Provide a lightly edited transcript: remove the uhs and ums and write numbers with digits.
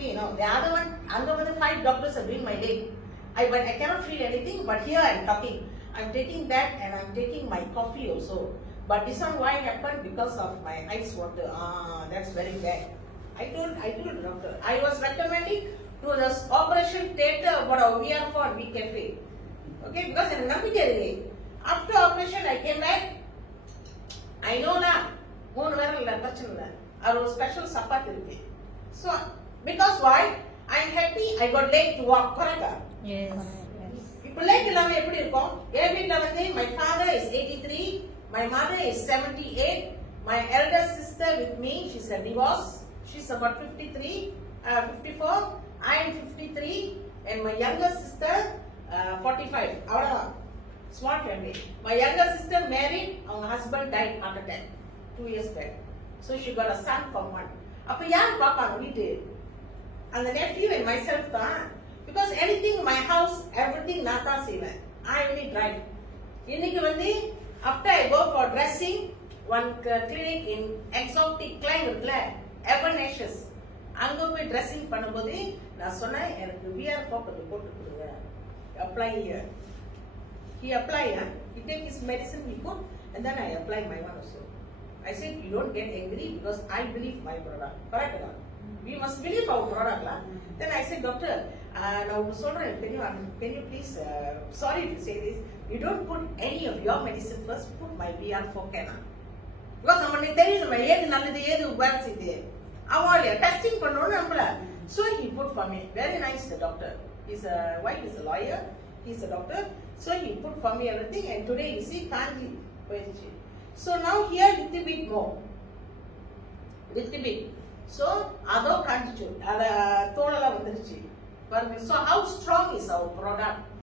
me, you know. The other one, under 5 doctors are doing my day. But I cannot feel anything, but here I am talking. I am taking that and I am taking my coffee also. But this one why happened? Because of my ice water. That's very bad. I told the doctor. I was recommending to this operation theatre about a VR4 V Cafe. Okay, because in Nampikere, after operation I came back. I know na, 3 வேரல்ல பிரச்சனை இல்ல. அது ஒரு special chapati இருக்கு. So because why? I am happy I got late to walk. Correct? Yes. இப்போ late இல்லாம எப்படி இருக்கும்? என் வீட்ல வந்து my father is 83, my mother is 78, my elder sister with me, she's a divorce. She's about 54, I am 53, and my younger sister 45. அவ்வளவுதான். Small family. My younger sister married, her husband died heart attack 2 years back. So she got a son from one. அப்ப யார் பாப்பாங்க வீட்டு? அந்த nephew and myself தான். Because anything in my house, everything நான் தான் செய்வேன். I only drive. இன்னைக்கு வந்து after I go for dressing, one clinic in exotic client இருக்குல்ல, Ebenezer. அங்க போய் dressing பண்ணும்போது நான் சொன்னேன் எனக்கு VR போட்டு கொடுங்க. Apply here. He applied, he take his medicine, he put, and then I apply my one also. I said, you don't get angry because I believe my product. Correct or not? We must believe our product. Then I said, doctor, can you please, sorry to say this, you don't put any of your medicine first, put my VR4 can. Because நம்ம தெரியும் ஏது நல்லது ஏது வேலை செய்யுது அவங்களே testing பண்ணனும் நம்மள. So he put for me. Very nice the doctor. His wife is a lawyer. He's a doctor. So he put for me everything and today you see kanji poichi. So now here little bit more. Little bit. So adho kanjichu. Ada tholala vandiruchi. So how strong is our product?